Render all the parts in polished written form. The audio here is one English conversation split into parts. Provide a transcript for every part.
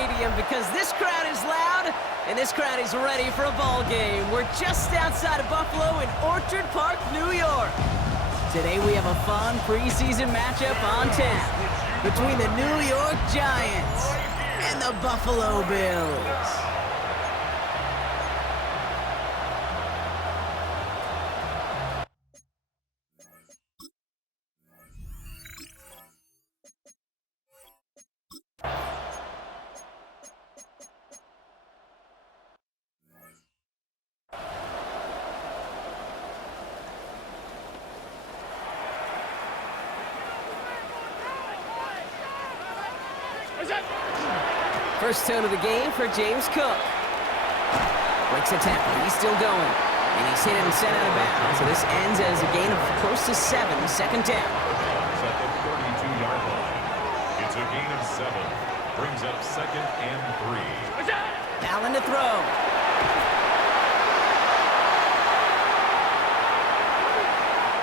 stadium because this crowd is loud and this crowd is ready for a ball game. We're just outside of Buffalo in Orchard Park, New York. Today we have a fun preseason matchup on tap between the New York Giants and the Buffalo Bills. First tone of the game for James Cook. Breaks a tackle. He's still going. And he's hit and sent out of bounds. So this ends as a gain of close to 7, second down. At the 32-yard line. It's a gain of 7. Brings up 2nd and 3. Allen to throw.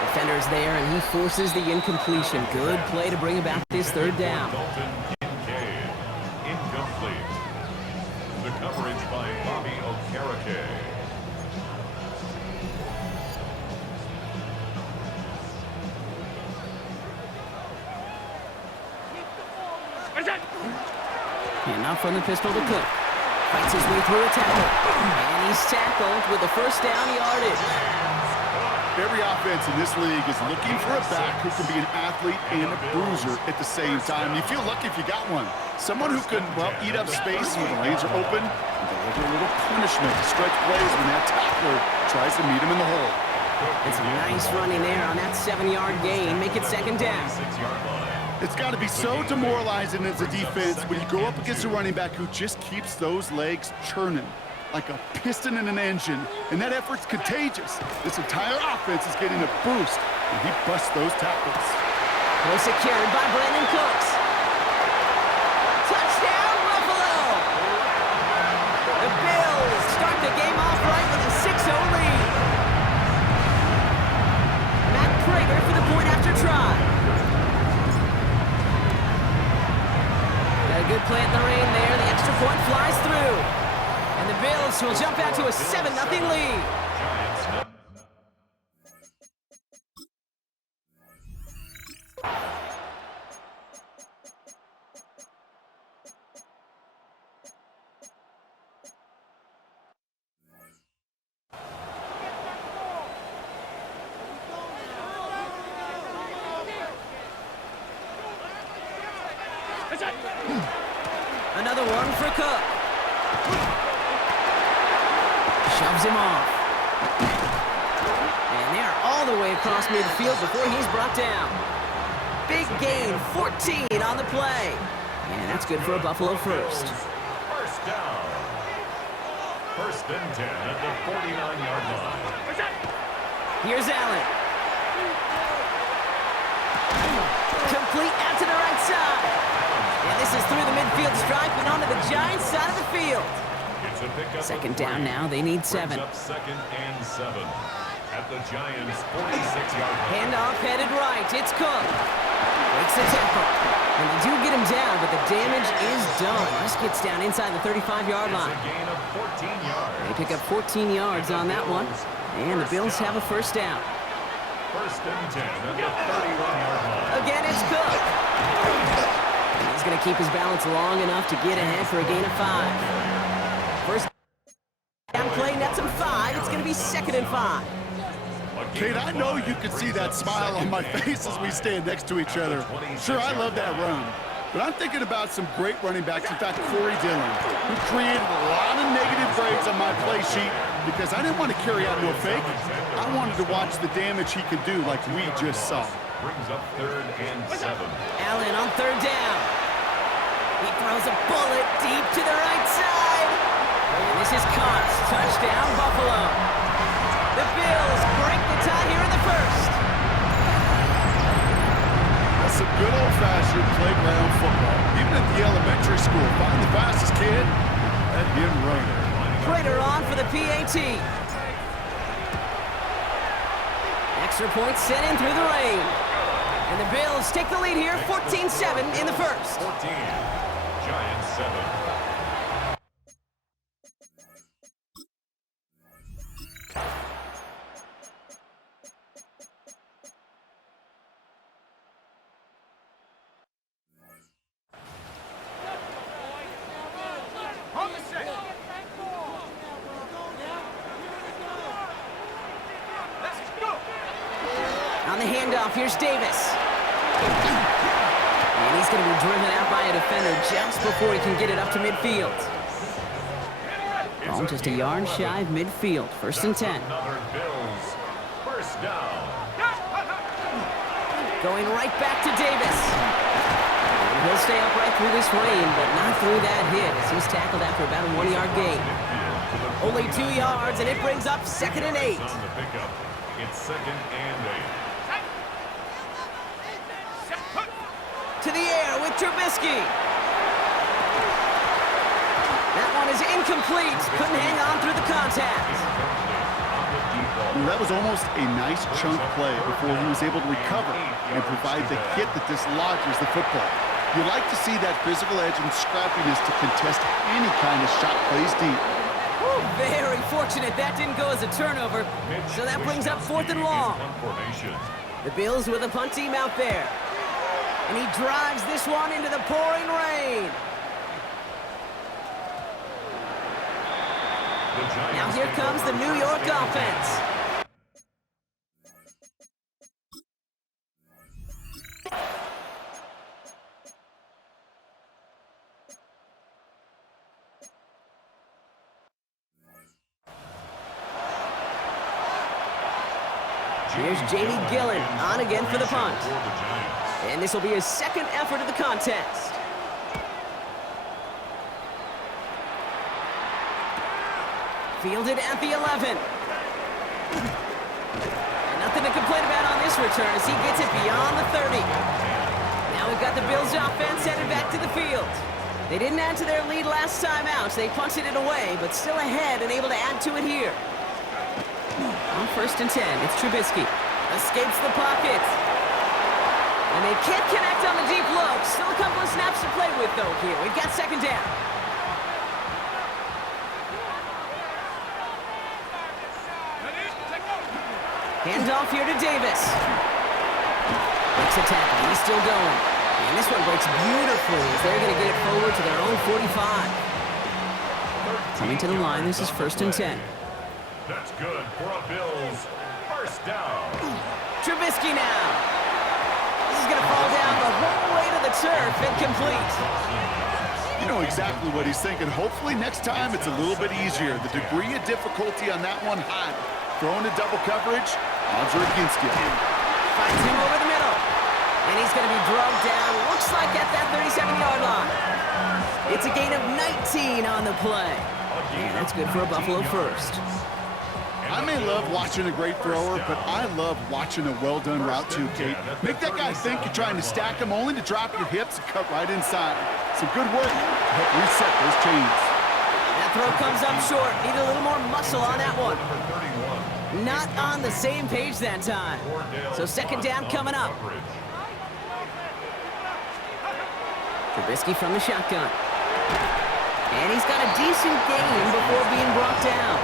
Defender's there, and he forces the incompletion. Good play to bring about this third down. Incomplete. The coverage by Bobby Okereke. And now from the pistol to Cook. Fights his way through a tackle. And he's tackled with the first down yardage. Every offense in this league is looking for a back who can be an athlete and a bruiser at the same time. You feel lucky if you got one. Someone who can, well, eat up space when the lanes are open and deliver a little punishment to stretch plays when that tackler tries to meet him in the hole. It's a nice running there on that 7-yard gain. Make it second down. It's got to be so demoralizing as a defense when you go up against a running back who just keeps those legs churning like a piston in an engine, and that effort's contagious. This entire offense is getting a boost, and he busts those tackles. Well secured by Brandon Cooks. Touchdown, Buffalo! The Bills start the game off right with a 6-0 lead. Matt Prater for the point after try. Got a good play in the rain there. The extra point flies through. And the Bills will jump out to a 7-0 lead. Another one for Cook. Shoves him off. And they are all the way across midfield before he's brought down. Big gain, 14 on the play. And that's good for a Buffalo first. First down. First and 10 at the 49-yard line. Here's Allen. Complete out to the right side. And this is through the midfield stripe and onto the Giants side of the field. Second down now. They need 7. Up 2nd and 7 at the Giants' 46-yard line. Handoff headed right. It's Cook. Breaks the tackle. And they do get him down, but the damage is done. This gets down inside the 35-yard line. It's a gain of 14 yards. They pick up 14 yards on that one. And the Bills have a first down. First and 10 at the 31-yard line. Again, it's Cook. And he's going to keep his balance long enough to get ahead for a gain of 5. First down play, nets him 5. It's going to be 2nd and 5. Kate, I know you can see that smile on my face as we stand next to each other. Sure, I love that run. But I'm thinking about some great running backs. In fact, Corey Dillon, who created a lot of negative grades on my play sheet because I didn't want to carry out no fake. I wanted to watch the damage he could do like we just saw. Brings up 3rd and 7. Allen on 3rd down. He throws a bullet deep to the right side. And this is caught. Touchdown, Buffalo. The Bills break the tie here in the first. That's some good old-fashioned playground football. Even at the elementary school, find the fastest kid, let him run. Prater on for the PAT. Extra point sent in through the rain. And the Bills take the lead here, 14-7 in the first. 14, Giants 7. On the handoff, here's Davis. And he's going to be driven out by a defender just before he can get it up to midfield. Ball just a yard shy of midfield. 1st and 10. Bills. First down. Going right back to Davis. And he'll stay upright through this rain, but not through that hit as he's tackled after about a 1-yard gain. Only 2 yards, and it brings up 2nd and 8. On the pickup. It's 2nd and 8. To the air with Trubisky. That one is incomplete. Couldn't hang on through the contact. Well, that was almost a nice chunk play before he was able to recover and provide the hit that dislodges the football. You like to see that physical edge and scrappiness to contest any kind of shot plays deep. Whew, very fortunate that didn't go as a turnover. So that brings up 4th and long. The Bills with a punt team out there. And he drives this one into the pouring rain. Now here comes the New York offense. Here's Jamie Gillen on again for the punt. And this will be his 2nd effort of the contest. Fielded at the 11. And nothing to complain about on this return as he gets it beyond the 30. Now we've got the Bills offense headed back to the field. They didn't add to their lead last time out, so they punted it away, but still ahead and able to add to it here. On 1st and 10, it's Trubisky. Escapes the pocket. And they can't connect on the deep look. Still a couple of snaps to play with, though, here. We've got 2nd down. Handoff here to Davis. Breaks a tackle. He's still going. And this one breaks beautifully as they're going to get it forward to their own 45. Coming to the line, this is 1st and 10. That's good for a Bills. First down. Trubisky now. This is going to fall down the whole way to the turf and complete. You know exactly what he's thinking. Hopefully next time it's a little bit easier. The degree of difficulty on that one high. Throwing to double coverage, odds are against you. Finds him over the middle. And he's going to be drugged down, looks like at that 37-yard line. It's a gain of 19 on the play. And that's good for a Buffalo first. I may love watching a great thrower, but I love watching a well-done route too, Kate. Make that guy think you're trying to stack him only to drop your hips and cut right inside. Some good work to help reset those chains. That throw comes up short. Need a little more muscle on that one. Not on the same page that time. So 2nd down coming up. Trubisky from the shotgun. And he's got a decent gain before being brought down.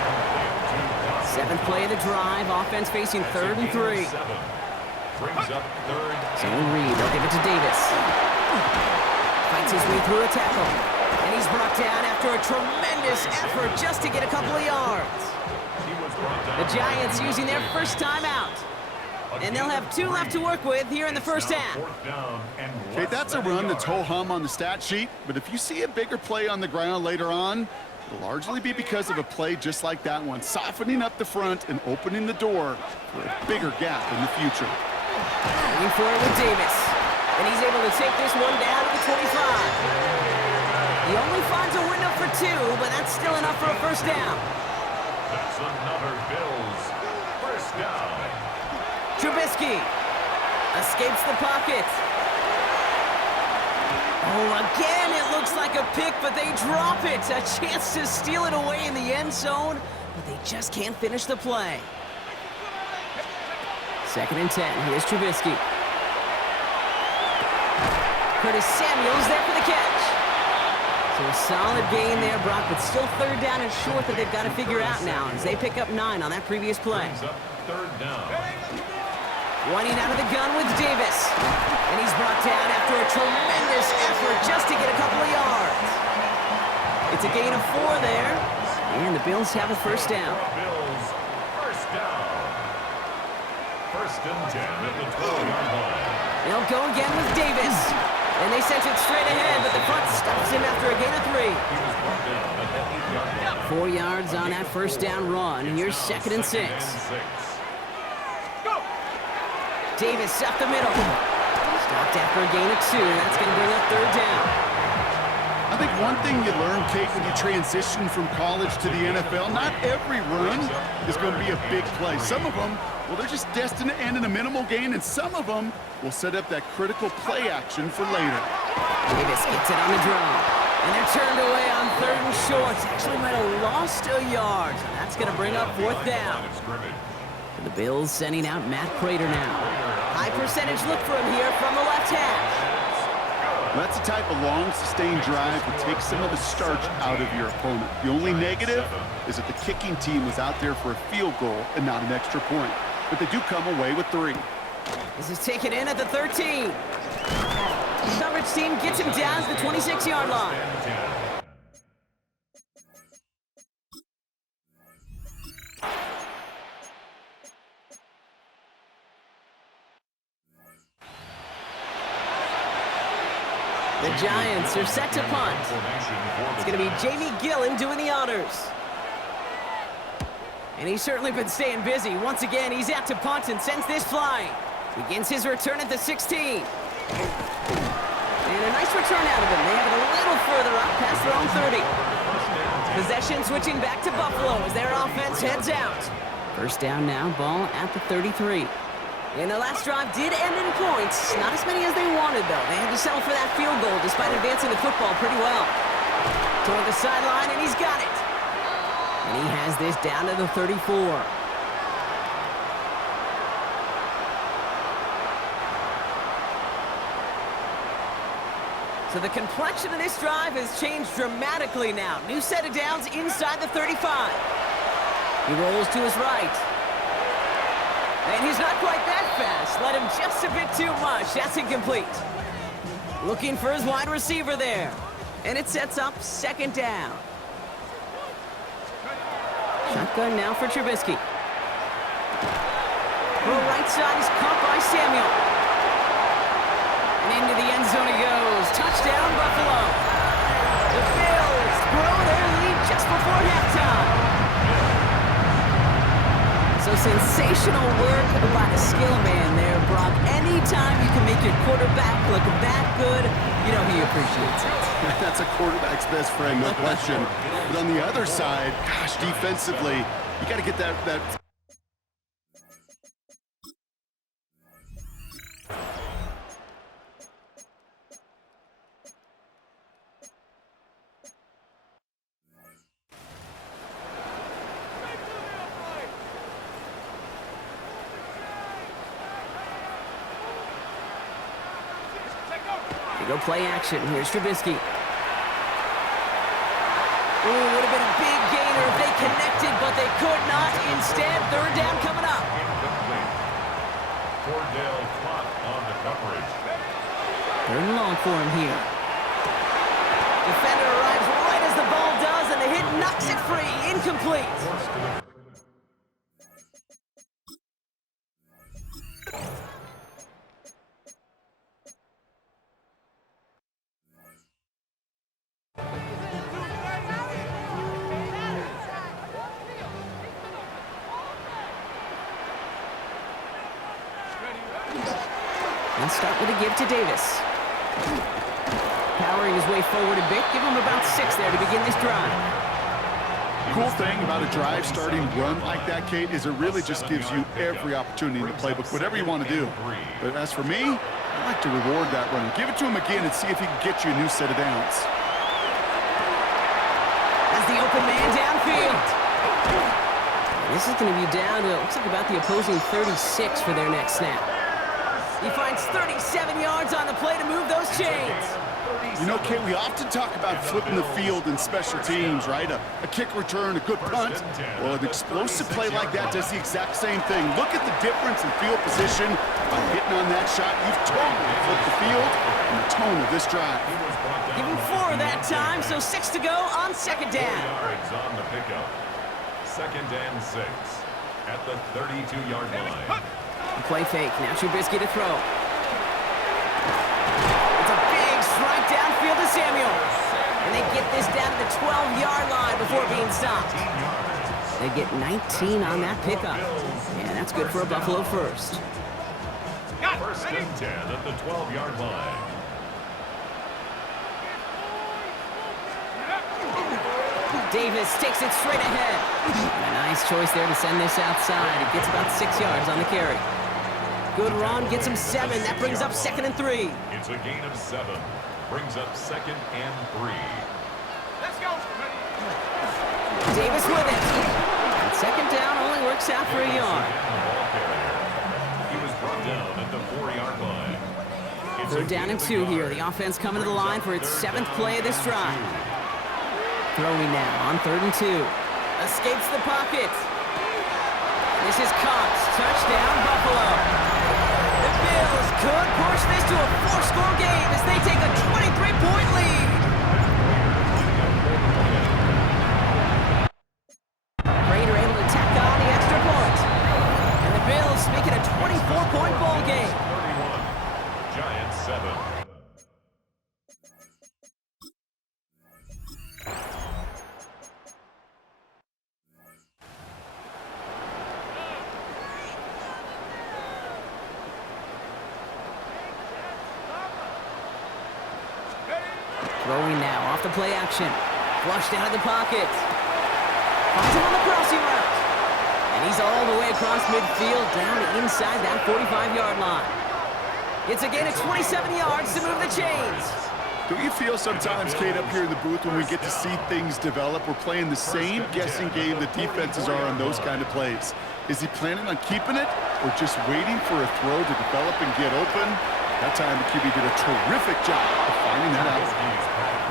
7th play of the drive. Offense facing 3rd and 3. So Reed, they'll give it to Davis. Fights his way through a tackle. And he's brought down after a tremendous effort just to get a couple of yards. The Giants using their first timeout. And they'll have 2 left to work with here in the first half. Okay, that's a run that's ho-hum on the stat sheet, but if you see a bigger play on the ground later on, it'll largely be because of a play just like that one, softening up the front and opening the door for a bigger gap in the future. Looking for it with Davis. And he's able to take this one down to the 25. He only finds a window for 2, but that's still enough for a first down. That's another Bills. First down. Trubisky escapes the pocket. Oh, again, it looks like a pick, but they drop it. A chance to steal it away in the end zone, but they just can't finish the play. 2nd and 10. Here's Trubisky. Curtis Samuel's there for the catch. So a solid gain there, Brock, but still 3rd down and short that they've got to figure out now as they pick up 9 on that previous play. 3rd down. Running out of the gun with Davis. And he's brought down after a tremendous effort just to get a couple of yards. It's a gain of 4 there. And the Bills have a first down. Bills. First down. First and 10 at the 12-yard line. They'll go again with Davis. And they sent it straight ahead, but the front stops him after a gain of 3. He was brought down at the 8-yard line. 4 yards on that first down run, and here's second and 6. Davis up the middle. Stopped after a gain of 2, and that's going to bring up third down. I think one thing you learn, Kate, when you transition from college to the NFL, not every run is going to be a big play. Some of them, well, they're just destined to end in a minimal gain, and some of them will set up that critical play action for later. Davis gets it on the draw. And they're turned away on third and short. Actually might have lost a yard. So that's going to bring up fourth down. And the Bills sending out Matt Prater now. High percentage look for him here from the left hash. That's the type of long, sustained drive that takes some of the starch out of your opponent. The only negative is that the kicking team was out there for a field goal and not an extra point. But they do come away with 3. This is taken in at the 13. Coverage team gets him down to the 26-yard line. The Giants are set to punt. It's going to be Jamie Gillen doing the honors. And he's certainly been staying busy. Once again, he's out to punt and sends this flying. Begins his return at the 16. And a nice return out of him. They have it a little further up past their own 30. Possession switching back to Buffalo as their offense heads out. First down now, ball at the 33. And the last drive did end in points. Not as many as they wanted, though. They had to settle for that field goal despite advancing the football pretty well. Toward the sideline, and he's got it. And he has this down to the 34. So the complexion of this drive has changed dramatically now. New set of downs inside the 35. He rolls to his right. And he's not quite that fast. Let him just a bit too much. That's incomplete. Looking for his wide receiver there. And it sets up second down. Shotgun now for Trubisky. The right side is caught by Samuel. And into the end zone he goes. Touchdown, Buffalo. The Bills grow their lead just before halftime. So sensational work, a lot of skill, man, there, Brock. Anytime you can make your quarterback look that good, you know he appreciates it. That's a quarterback's best friend, no question. But on the other side, gosh, defensively, you got to get that Go play action. Here's Trubisky. Ooh, would have been a big gainer if they connected, but they could not. Instead, third down coming up. Cordell Flott on the coverage. Third and long for him here. Defender arrives right as the ball does, and the hit knocks it free. Incomplete. Let's start with a give to Davis. Powering his way forward a bit. Give him about 6 there to begin this drive. Cool thing about a drive starting run like that, Kate, is it really just gives you every opportunity in the playbook, whatever you want to do. But as for me, I like to reward that run. Give it to him again and see if he can get you a new set of downs. As the open man downfield. This is going to be down to, looks like about the opposing 36 for their next snap. He finds 37 yards on the play to move those chains. You know, Kate, we often talk about flipping the field in special teams, right? A kick return, a good punt. Well, an explosive play like that does the exact same thing. Look at the difference in field position. By hitting on that shot, you've totally flipped the field and the tone of this drive. Give him 4 that time, so 6 to go on second down. On the pickup. Second and 6 at the 32-yard line. Play fake. Now Trubisky to throw. It's a big strike downfield to Samuel. And they get this down to the 12-yard line before being stopped. They get 19 on that pickup. And that's good for a Buffalo first. First and 10 at the 12-yard line. Davis takes it straight ahead. A nice choice there to send this outside. It gets about 6 yards on the carry. Good run, gets him 7. That brings up 2nd and 3. It's a gain of 7. Brings up 2nd and 3. Let's go. Davis with it. And 2nd down only works out for a yard. He was brought down at the 4-yard line. It's 3rd down and 2 here. The offense coming to the line for its 7th play of this drive. Throwing now on 3rd and 2. Escapes the pocket. This is Cox. Touchdown, Buffalo. The Bills could push this to a 4-score game as they take a 23-point lead. Raider able to tack on the extra point. And the Bills make it a 24-point ball game. 31. Giants 7. Throwing now off the play action. Flushed out of the pocket. Finds it on the crossing route. And he's all the way across midfield down to inside that 45-yard line. It's a gain of 27 yards to move the chains. Don't you feel sometimes, Kate, up here in the booth when we get to see things develop, we're playing the same guessing game the defenses are on those kind of plays? Is he planning on keeping it or just waiting for a throw to develop and get open? That time the QB did a terrific job of finding that out.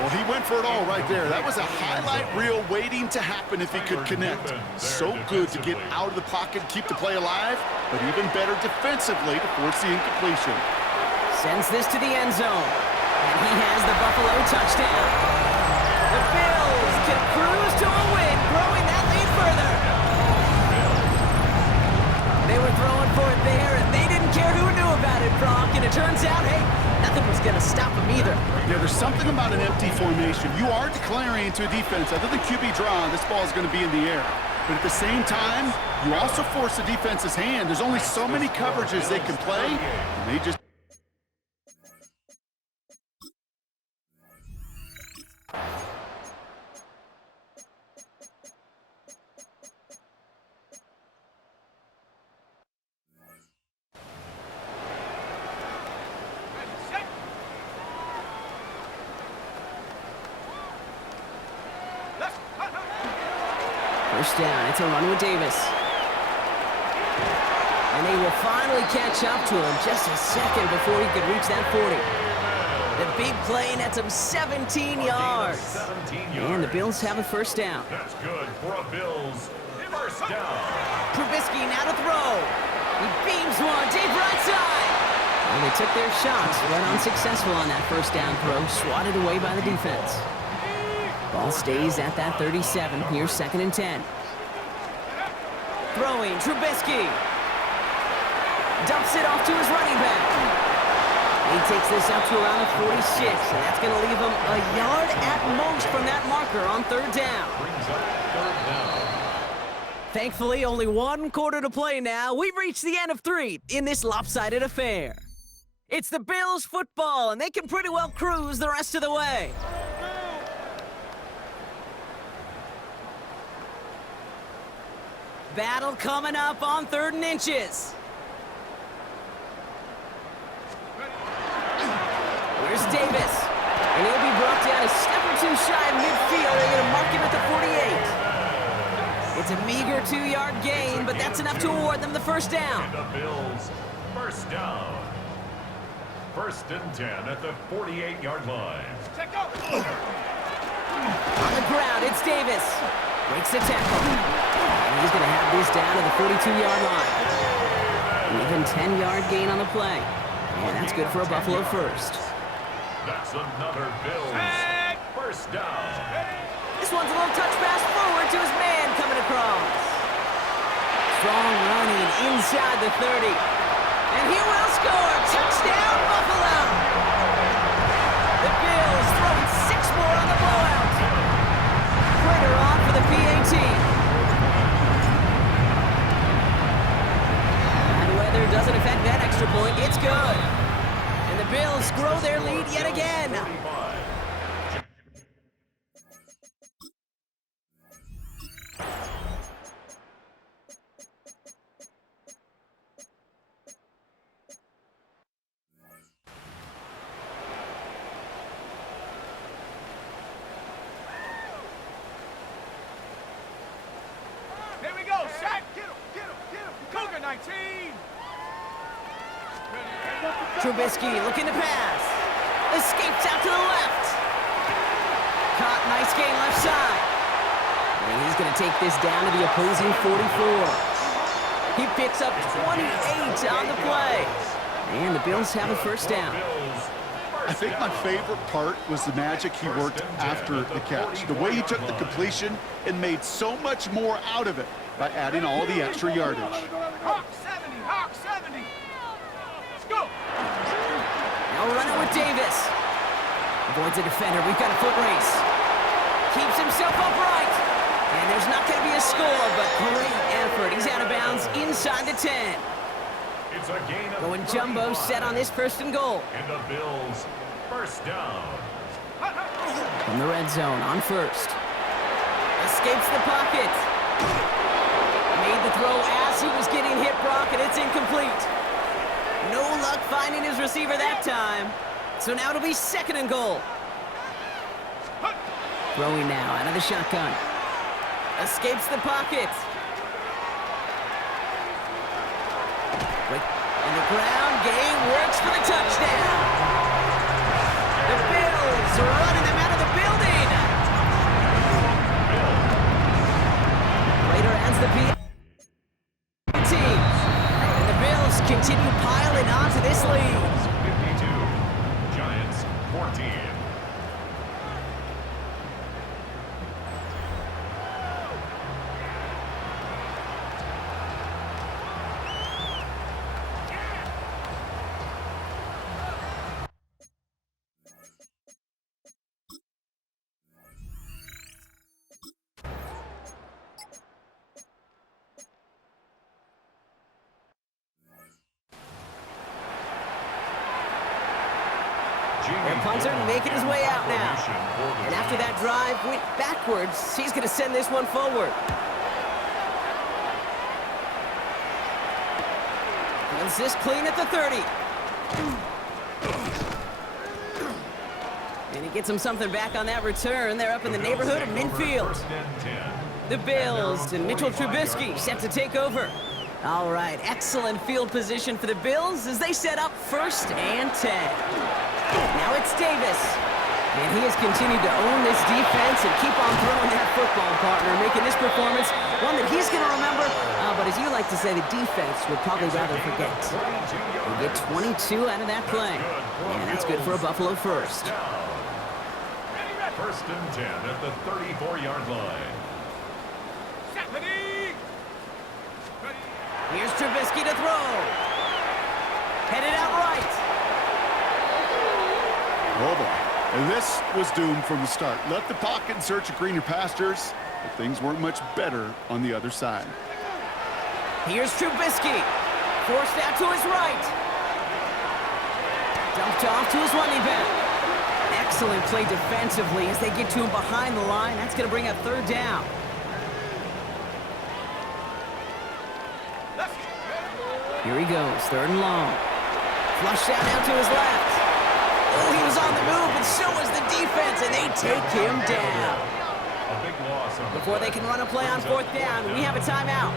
Well, he went for it all right there. That was a highlight reel waiting to happen if he could connect. So good to get out of the pocket, keep the play alive, but even better defensively to force the incompletion. Sends this to the end zone. And he has the Buffalo touchdown. The Bills can cruise to a win, growing that lead further. They were throwing for it there, and they didn't care who knew about it, Brock. And it turns out, hey, nothing was going to stop them either. Yeah, there's something about an empty formation. You are declaring to a defense, other than QB draw, this ball is going to be in the air. But at the same time, you also force the defense's hand. There's only so many coverages they can play, and they just... First down, it's a run with Davis. And they will finally catch up to him just a second before he could reach that 40. The big play nets him 17 yards. 17 yards. And the Bills have a first down. That's good for a Bills first down. Trubisky now to throw. He beams one deep right side. And they took their shots, but unsuccessful on that first down throw, swatted away by the defense. Ball stays at that 37. Here's 2nd and 10. Throwing, Trubisky. Dumps it off to his running back. He takes this up to around the 46, and that's going to leave him a yard at most from that marker on 3rd down. Brings up 3rd down. Thankfully, only 1 quarter to play now. We've reached the end of 3 in this lopsided affair. It's the Bills football, and they can pretty well cruise the rest of the way. Battle coming up on 3rd and inches. Here's Davis. And he'll be brought down a step or 2 shy of midfield. They're going to mark him at the 48. It's a meager 2-yard gain, but that's enough to award them the first down. The Bills first down. 1st and 10 at the 48-yard line. On the ground, it's Davis. Breaks the tackle. And he's going to have this down to the 42-yard line. An even 10-yard gain on the play. And that's good for a Buffalo first. That's another Bills first down. This one's a little touch pass forward to his man coming across. Strong running inside the 30. And he will score! Touchdown, Buffalo! The Bills throwing 6 more on the blowout. Quitter on for the PAT. Bad weather doesn't affect that extra point. It's good. And the Bills grow their lead yet again. Here we go, Shaq. Get him, get him, get him. Cougar 19. Trubisky looking to pass. Escapes out to the left. Caught, nice gain left side. And he's going to take this down to the opposing 44. He picks up 28 on the play. And the Bills have a first down. I think my favorite part was the magic he worked after the catch. The way he took the completion and made so much more out of it by adding all the extra yardage. Hawk 70, Hawk 70. Let's go. Now we're running with Davis. Avoids a defender. We've got a foot race. Keeps himself upright. And there's not going to be a score, but great effort. He's out of bounds inside the 10. It's a gain of Going jumbo 35. set on this first and goal. And the Bills first down. From the red zone on first. Escapes the pocket. Made the throw as he was getting hit, Brock, and it's incomplete. No luck finding his receiver that time. So now it'll be second and goal. Throwing now out of the shotgun. Escapes the pocket. And the ground game works for the touchdown. The Bills are running them out of the building. Later ends the PAT. And the Bills continue piling on to this lead. 52. Giants 14. The punter making his way out now. And after that drive went backwards, he's going to send this one forward. Runs this clean at the 30. And he gets him something back on that return. They're up in the neighborhood of midfield. The Bills and Mitchell Trubisky set to take over. All right, excellent field position for the Bills as they set up first and 10. Now it's Davis. And he has continued to own this defense and keep on throwing that football, partner, making this performance one that he's going to remember. But as you like to say, the defense would probably rather forget. We'll get 22 out of that play. And that's good for a Buffalo first. First and 10 at the 34-yard line. Ready. Here's Trubisky to throw. Headed out right. Oh boy. And this was doomed from the start. Left the pocket in search of greener pastures, but things weren't much better on the other side. Here's Trubisky. Forced out to his right. Dumped off to his running back. Excellent play defensively as they get to him behind the line. That's going to bring up third down. Here he goes, third and long. Flushed out to his left. Oh, he was on the move, and so was the defense, and they take him down. A big loss on the Before they can run a play on fourth down, we have a timeout.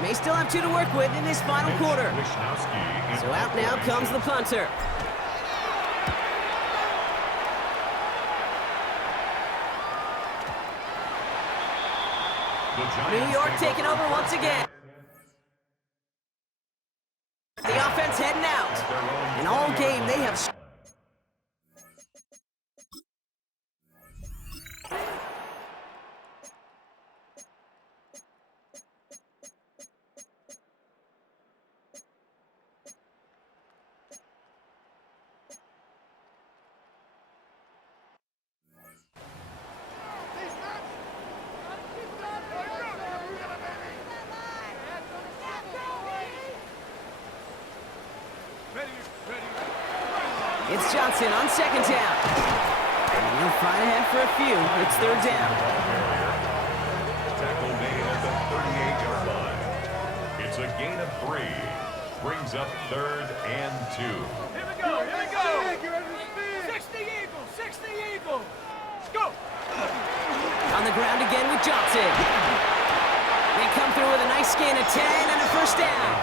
May still have 2 to work with in this final quarter. So out now comes the punter. New York taking over once again. The offense heading out. And all game they have... It's Johnson on second down. And he'll find ahead for a few. It's third down. Tackle made at the 38-yard line. It's a gain of 3. Brings up third and 2. Here we go, here we go. 60 Eagles, 60 Eagles. Let's go. On the ground again with Johnson. They come through with a nice gain of 10 and a first down.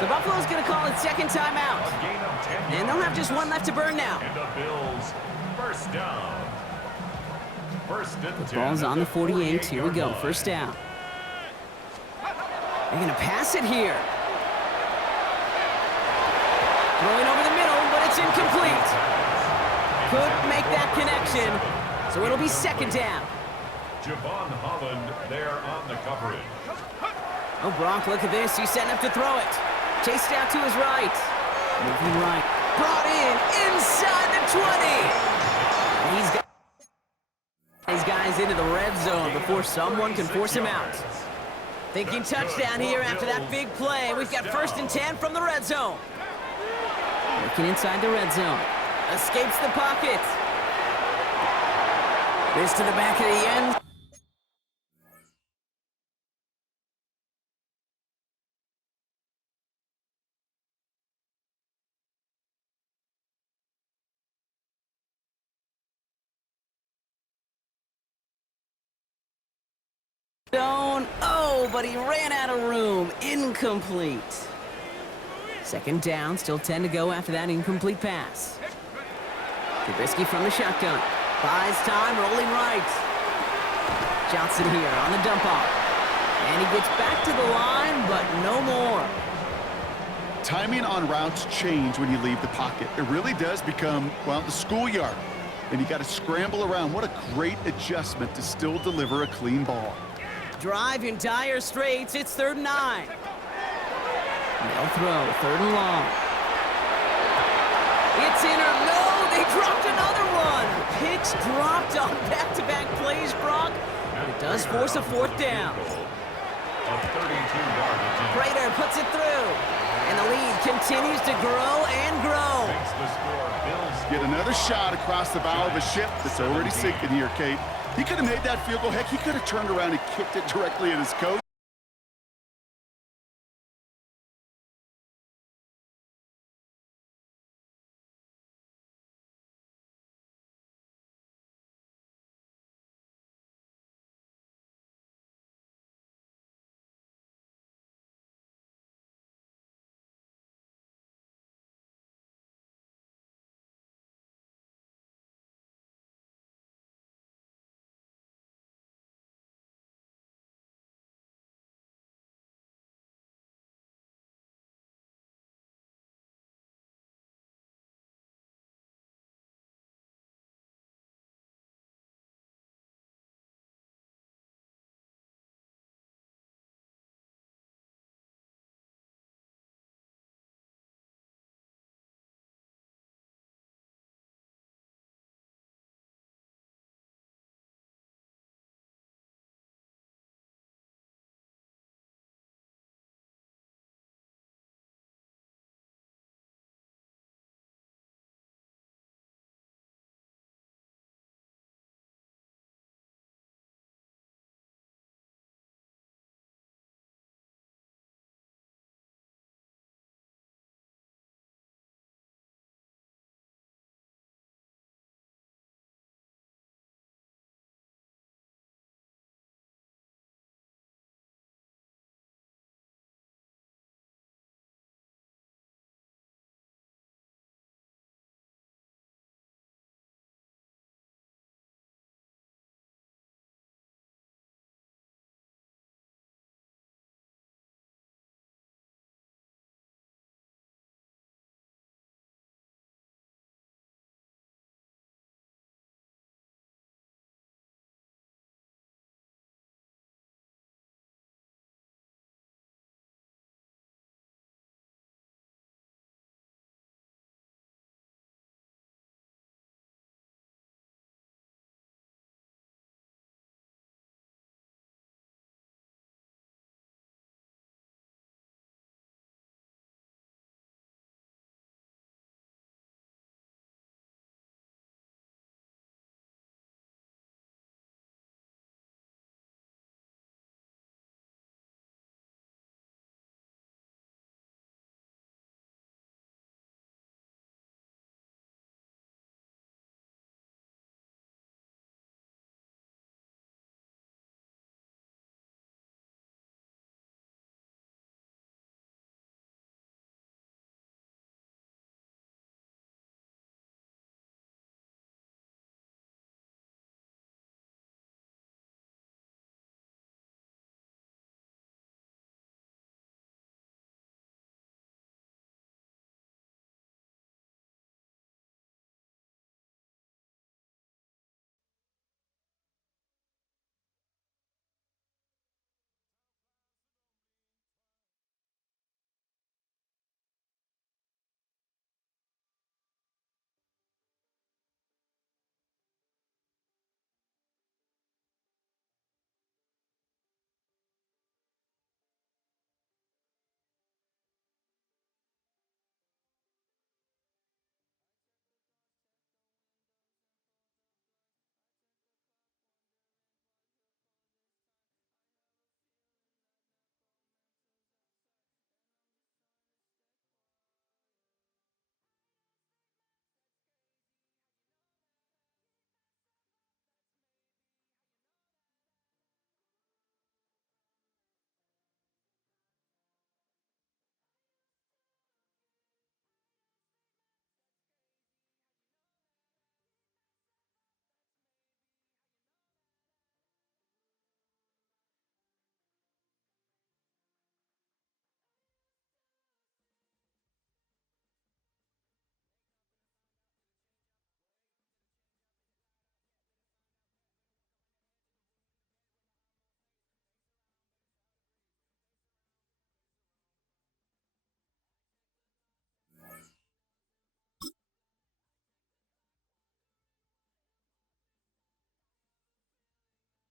So Buffalo's going to call it second timeout. A gain of 10 And they'll have just one left to burn now. And the Bills first down. First and 10. Ball's on the 48. Here we 48-yard go. line. First down. They're going to pass it here. Throwing over the middle, but it's incomplete. Couldn't make that connection, so it'll be second down. Javon Holland there on the coverage. Oh, Gronk, look at this. He's setting up to throw it. Chased out to his right. Moving right. Brought in inside the 20. And he's got these guys into the red zone before someone can force him out. Thinking touchdown here after that big play. We've got first and 10 from the red zone. Working inside the red zone. Escapes the pocket. This to the back of the end. Oh, but he ran out of room. Incomplete. Second down, still 10 to go after that incomplete pass. Trubisky from the shotgun. Buys time, rolling right. Johnson here on the dump off. And he gets back to the line, but no more. Timing on routes change when you leave the pocket. It really does become, well, the schoolyard. And you got to scramble around. What a great adjustment to still deliver a clean ball. Drive in dire straits. It's 3rd and 9. They'll throw, 3rd and long. It's in or no, they dropped another one. Picks dropped on back-to-back plays, Brock. But it does force a 4th down. A 32-yard attempt. Prater puts it through. And the lead continues to grow and grow. Makes the score Bills. Get another shot across the bow of a ship that's already sinking here, Kate. He could have made that field goal. Heck, he could have turned around and kicked it directly at his coach.